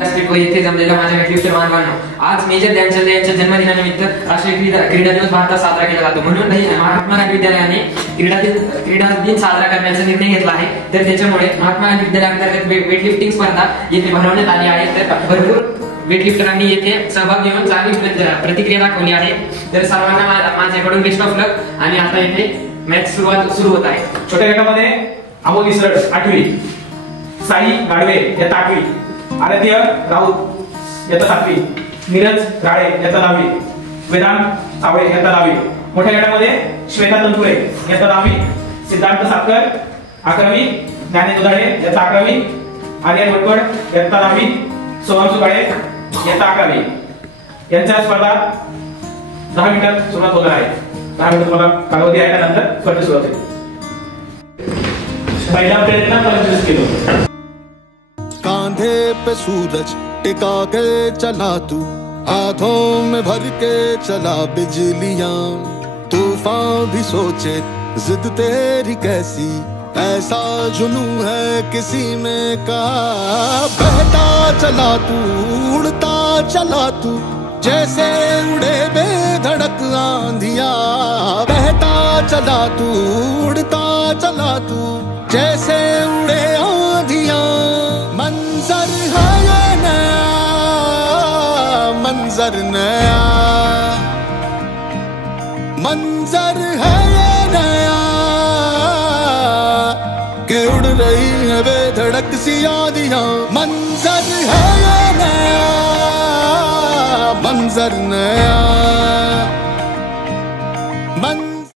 व येथे जमलेल्या माझ्या वेटलिफ्टर बांधवांनो, आज मेजर ध्यानचंद यांच्या जन्मदिनानिमित्त राष्ट्रीय क्रीडा दिवस भारतात साजरा केला जातो. म्हणून महात्मा गांधी विद्यालयाने क्रीडा दिन साजरा करण्याचा निर्णय घेतला आहे. तर त्याच्यामुळे महात्मा गांधी विद्यालयाअंतर्गत वेटलिफ्टिंग स्पर्धा येथे भरवण्यात आली आहे. तर भरपूर वेटलिफ्टरांनी येथे सहभाग घेऊन चांगली प्रतिक्रिया दाखवली आहे. तर सर्वांना माझ्याकडून बेस्ट ऑफ लक. आणि आता येथे मॅच सुरू होत आहे. छोट्या गटामध्ये अमोल इसरड 8वी, साई गाडवे इयत्ता 8वी, आराध्य राऊत इयत्ता 7वी, नीरज राळे इयत्ता 9वी, वेदांत सावळे इयत्ता 10वी. मोठ्या गटामध्ये श्वेता तंतुरे इयत्ता 10वी, सिद्धार्थ सातकर 11वी, ज्ञानेश दुधाळे इयत्ता 11वी, आर्यन वटपड इयत्ता 10वी, सोहम सुकाळे इयत्ता 11वी. यांच्या स्पर्धा 10 मिनिटात सुरुवात होणार आहे. 10 मिनिट तुम्हाला कालावधी आहे. त्यानंतर स्पर्धा सुरू होते. पहला प्रयत्न 25 किलो. कांधे पे सूरज टिका के चला तू, हाथों में भर के चला बिजलियां, तूफान भी सोचे जिद तेरी कैसी, ऐसा जुनू है किसी में का, बहता चला तू उड़ता चला तू, जैसे उड़े बेधड़क आंधिया, बहता चला तू उड़ता चला तू, जैसे उड़े आंधिया. मंजर है ये नया, मंजर नया, मंजर है